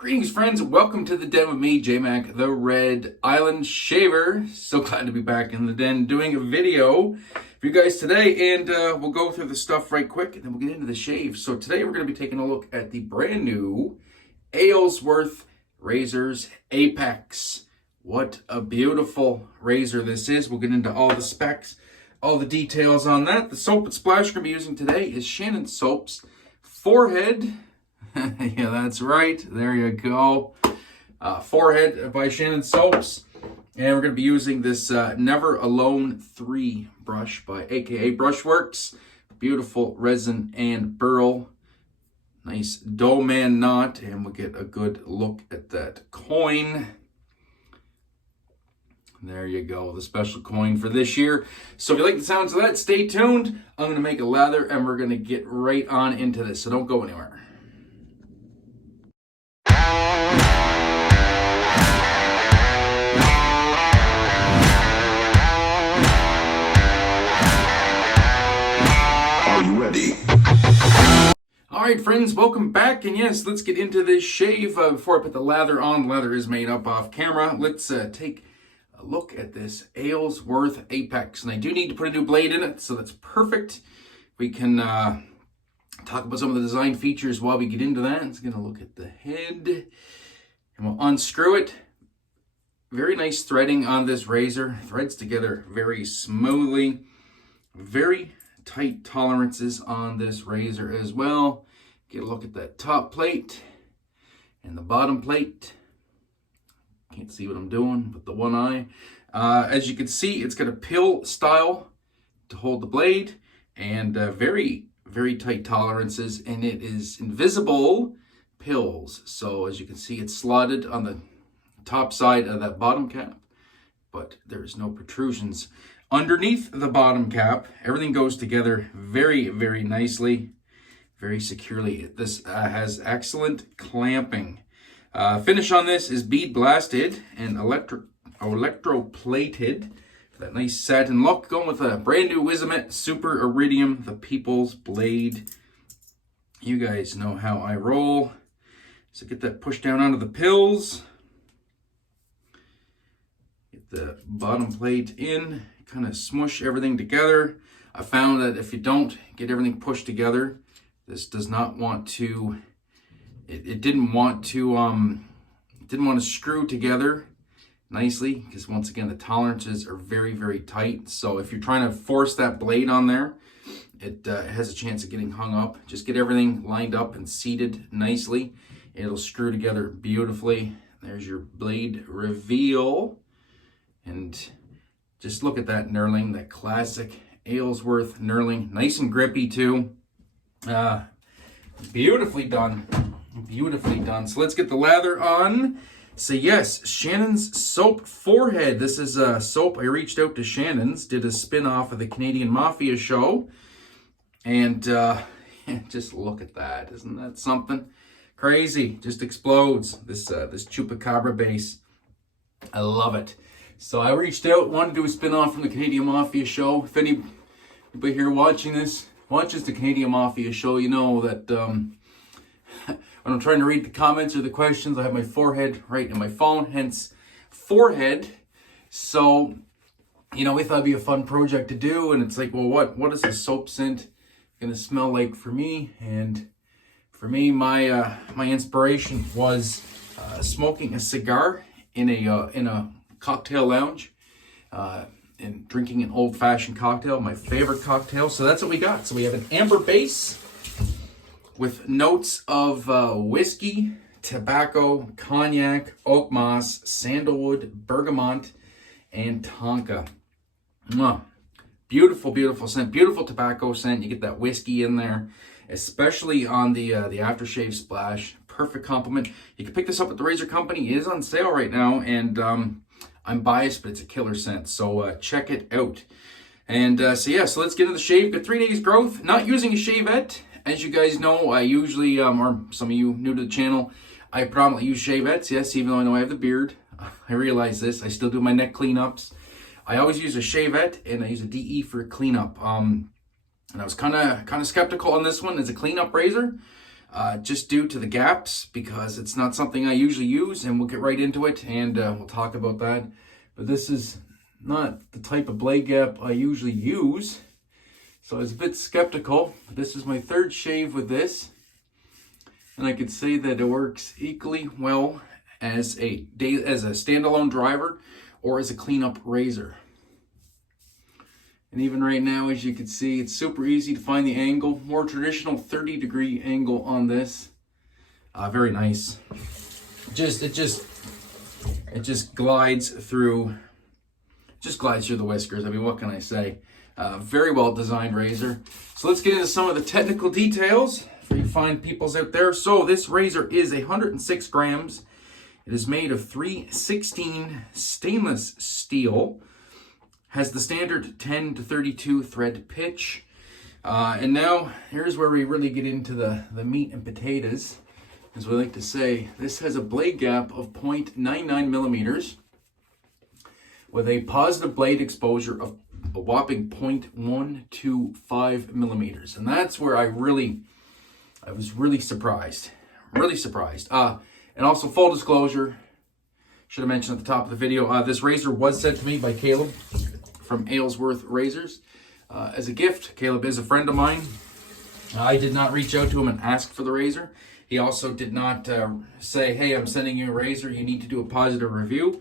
Greetings, friends. Welcome to the den with me, Jmac, the Red Island Shaver. So glad to be back in the den doing a video for you guys today. And we'll go through the stuff right quick and then we'll get into the shave. So today we're going to be taking a look at the brand new Aylsworth Razors Apex. What a beautiful razor this is. We'll get into all the specs, all the details on that. The soap and splash we're going to be using today is Shannon Soap's Forehead. Yeah, that's right. There you go. Forehead by Shannon Soaps. And we're going to be using this Never Alone 3 brush by aka Brushworks. Beautiful resin and burl. Nice dough man knot. And we'll get a good look at that coin. There you go, the special coin for this year. So if you like the sounds of that, stay tuned. I'm going to make a lather and we're going to get right on into this. So don't go anywhere. Alright friends, welcome back, and yes, let's get into this shave. Before I put the lather on, the lather is made up off camera. Let's take a look at this Aylsworth Apex. And I do need to put a new blade in it, so that's perfect. We can talk about some of the design features while we get into that. It's going to look at the head, and we'll unscrew it. Very nice threading on this razor. Threads together very smoothly. Very tight tolerances on this razor as well. Get a look at that top plate and the bottom plate. Can't see what I'm doing with the one eye. As you can see, it's got a pill style to hold the blade and very tight tolerances, and it is invisible pills. So as you can see, it's slotted on the top side of that bottom cap, but there's no protrusions. Underneath the bottom cap, everything goes together very nicely, very securely. This has excellent clamping. Finish on this is bead blasted and electroplated for that nice satin look. Going with a brand new Jmac Super Iridium, the People's Blade. You guys know how I roll. So get that pushed down onto the pills. Get the bottom plate in. Kind of smush everything together. I found that if you don't get everything pushed together, this does not want to, it didn't want to screw together nicely, because once again, the tolerances are very tight. So if you're trying to force that blade on there, it has a chance of getting hung up. Just get everything lined up and seated nicely. It'll screw together beautifully. There's your blade reveal. And just look at that knurling, that classic Aylsworth knurling. Nice and grippy too. Beautifully done. Beautifully done. So let's get the lather on. So yes, Shannon's Soap Forehead. This is a soap I reached out to Shannon's, did a spin-off of the Canadian-Mafia Show. And just look at that. Isn't that something? Crazy. Just explodes. This Chupacabra base. I love it. So I reached out, wanted to do a spin-off from the Canadian Mafia Show. If anybody here watching this watches the Canadian Mafia Show, you know that when I'm trying to read the comments or the questions, I have my forehead right in my phone, hence Forehead. So, you know, we thought it'd be a fun project to do, and it's like, well, what is a soap scent gonna smell like for me? And for me, my inspiration was smoking a cigar in a cocktail lounge and drinking an old-fashioned cocktail, my favorite cocktail. So that's what we got. So we have an amber base with notes of whiskey, tobacco, cognac, oak moss, sandalwood, bergamot, and tonka. Beautiful scent, beautiful tobacco scent. You get that whiskey in there, especially on the aftershave splash. Perfect compliment. You can pick this up at the Razor Company. It is on sale right now, and I'm biased, but it's a killer scent, so check it out. And so let's get into the shave. Got 3 days growth. Not using a shavette. As you guys know, I usually, or some of you new to the channel, I predominantly use shavettes. Yes, even though I know I have the beard. I realize this. I still do my neck cleanups. I always use a shavette, and I use a DE for a cleanup. And I was kind of skeptical on this one as a cleanup razor. just due to the gaps, because it's not something I usually use, and we'll get right into it and we'll talk about that. But this is not the type of blade gap I usually use, so I was a bit skeptical. This is my third shave with this, and I could say that it works equally well as a standalone driver or as a cleanup razor. And even right now, as you can see, it's super easy to find the angle. More traditional 30-degree angle on this. Very nice. It just glides through. Just glides through the whiskers. I mean, what can I say? Very well designed razor. So let's get into some of the technical details for you fine peoples out there. So this razor is 106 grams. It is made of 316 stainless steel. Has the standard 10 to 32 thread pitch. And now, here's where we really get into the meat and potatoes, as we like to say. This has a blade gap of 0.99 millimeters with a positive blade exposure of a whopping 0.125 millimeters. And that's where I was really surprised. Really surprised. And also, full disclosure, should have mentioned at the top of the video, this razor was sent to me by Caleb from Aylsworth Razors as a gift. Caleb is a friend of mine. I did not reach out to him and ask for the razor. He also did not say, hey, I'm sending you a razor, you need to do a positive review.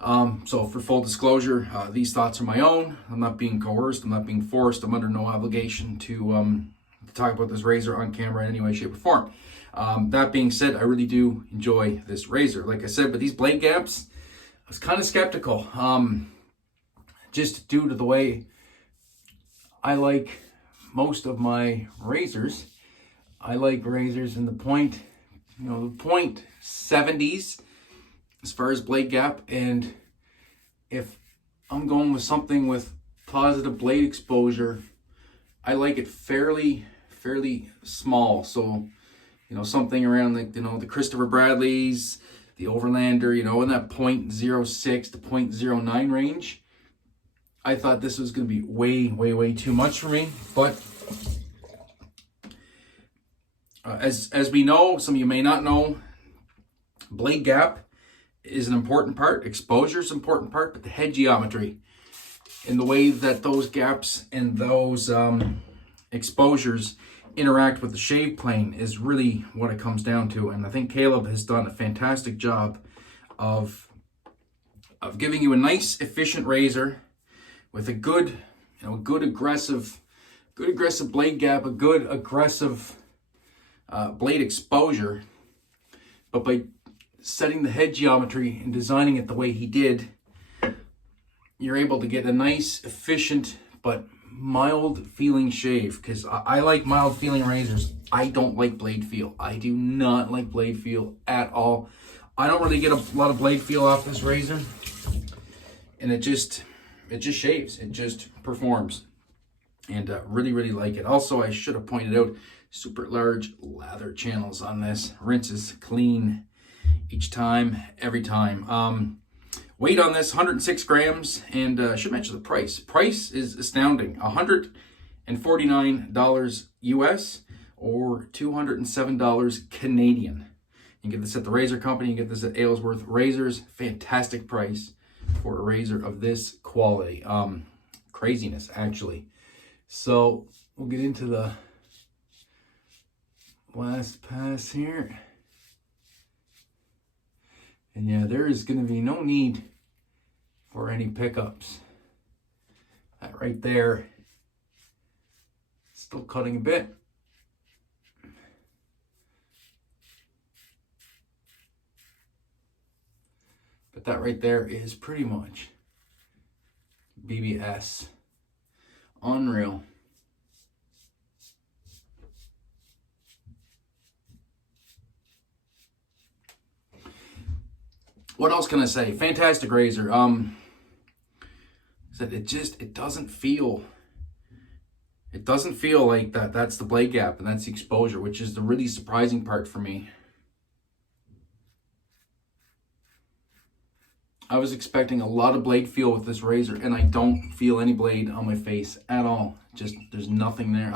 So for full disclosure, these thoughts are my own. I'm not being coerced, I'm not being forced, I'm under no obligation to talk about this razor on camera in any way, shape, or form. That being said, I really do enjoy this razor. Like I said, but these blade gaps, I was kind of skeptical. Just due to the way I like most of my razors. I like razors in the point 70s as far as blade gap. And if I'm going with something with positive blade exposure, I like it fairly small. So, something around the Christopher Bradleys, the Overlander, in that 0.06 to 0.09 range. I thought this was going to be way too much for me, but as we know, some of you may not know, blade gap is an important part, exposure is an important part, but the head geometry and the way that those gaps and those exposures interact with the shave plane is really what it comes down to. And I think Caleb has done a fantastic job of giving you a nice, efficient razor with a good aggressive blade gap, a good aggressive blade exposure. But by setting the head geometry and designing it the way he did, you're able to get a nice, efficient, but mild feeling shave. Because I like mild feeling razors. I don't like blade feel. I do not like blade feel at all. I don't really get a lot of blade feel off this razor. And it just shaves, it just performs, and really like it. Also, I should have pointed out, super large lather channels on this. Rinses clean each time, every time. Weight on this, 106 grams, and I should mention the price. Price is astounding, $149 US or $207 Canadian. You can get this at the Razor Company, you can get this at Aylsworth Razors. Fantastic price for a razor of this quality. Craziness, actually. So we'll get into the last pass here. And yeah, there is going to be no need for any pickups. That right there, still cutting a bit. But that right there is pretty much BBS. Unreal. What else can I say? Fantastic razor. It doesn't feel like that's the blade gap and that's the exposure, which is the really surprising part for me. I was expecting a lot of blade feel with this razor, and I don't feel any blade on my face at all. Just, there's nothing there.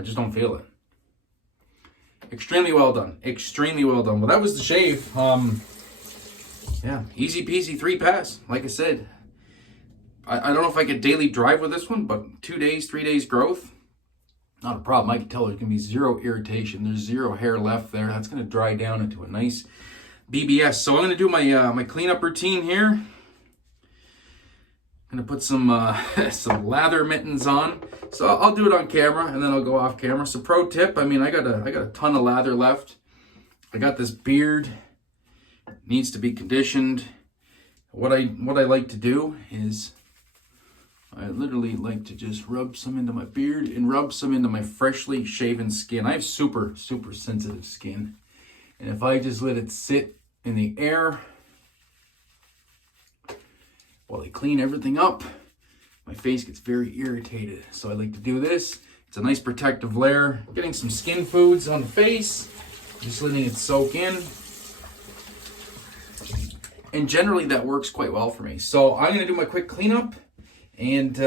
I just don't feel it. Extremely well done. Extremely well done. Well, that was the shave. Yeah, easy peasy 3 pass. Like I said, I don't know if I could daily drive with this one, but 2 days, 3 days growth, not a problem. I can tell there's going to be zero irritation. There's zero hair left there. That's going to dry down into a nice BBS. So I'm going to do my my cleanup routine here. I'm going to put some some lather mittens on. So I'll do it on camera and then I'll go off camera. So pro tip, I mean, I got a ton of lather left. I got this beard. It needs to be conditioned. What I like to do is I literally like to just rub some into my beard and rub some into my freshly shaven skin. I have super, super sensitive skin. And if I just let it sit in the air while I clean everything up, my face gets very irritated. So I like to do this. It's a nice protective layer. Getting some skin foods on the face, just letting it soak in. And generally that works quite well for me. So I'm gonna do my quick cleanup. And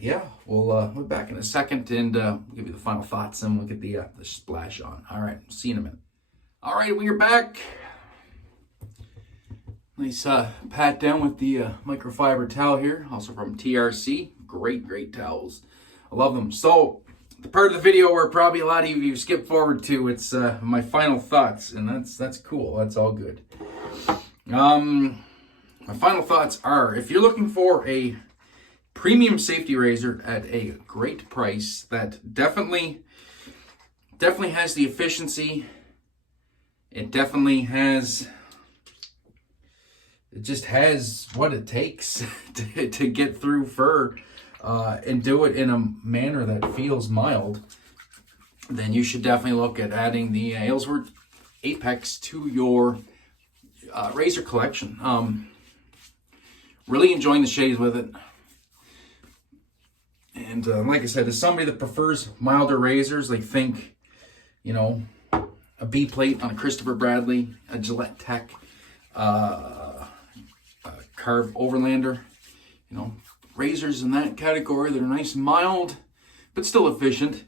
yeah, we'll be back in a second and we'll give you the final thoughts and we'll get the splash on. All right, see you in a minute. All right, we are back. Nice pat down with the microfiber towel here, also from TRC. Great, great towels. I love them. So the part of the video where probably a lot of you skip forward to, it's my final thoughts, and that's cool. That's all good. My final thoughts are, if you're looking for a premium safety razor at a great price that definitely has the efficiency, it just has what it takes to get through fur and do it in a manner that feels mild, then you should definitely look at adding the Aylsworth Apex to your razor collection. Really enjoying the shaves with it. And like I said, as somebody that prefers milder razors, like think, you know, a B plate on a Christopher Bradley, a Gillette Tech, a Carve Overlander, you know, razors in that category that are nice and mild, but still efficient.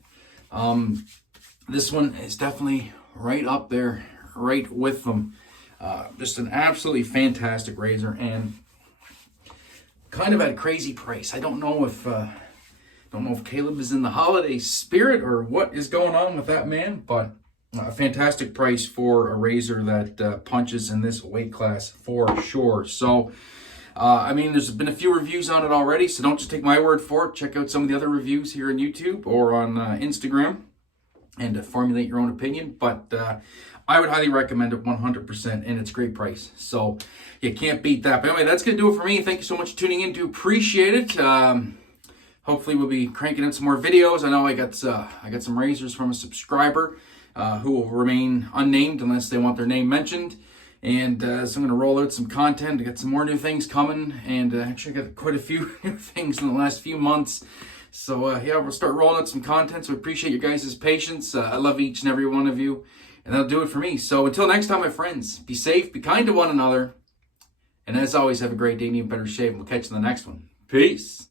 This one is definitely right up there, right with them. Just an absolutely fantastic razor and kind of at a crazy price. I don't know if Caleb is in the holiday spirit or what is going on with that man, but a fantastic price for a razor that punches in this weight class for sure. So, I mean, there's been a few reviews on it already, so don't just take my word for it. Check out some of the other reviews here on YouTube or on Instagram and formulate your own opinion. But I would highly recommend it 100%, and it's a great price. So you can't beat that. But anyway, that's going to do it for me. Thank you so much for tuning in. Do appreciate it. Hopefully we'll be cranking out some more videos. I know I got some razors from a subscriber who will remain unnamed unless they want their name mentioned. And so I'm going to roll out some content. I got some more new things coming, and actually I got quite a few new things in the last few months. So yeah, we'll start rolling out some content. So I appreciate your guys' patience. I love each and every one of you, and that'll do it for me. So until next time, my friends, be safe, be kind to one another, and as always, have a great day and even better shave. We'll catch you in the next one. Peace.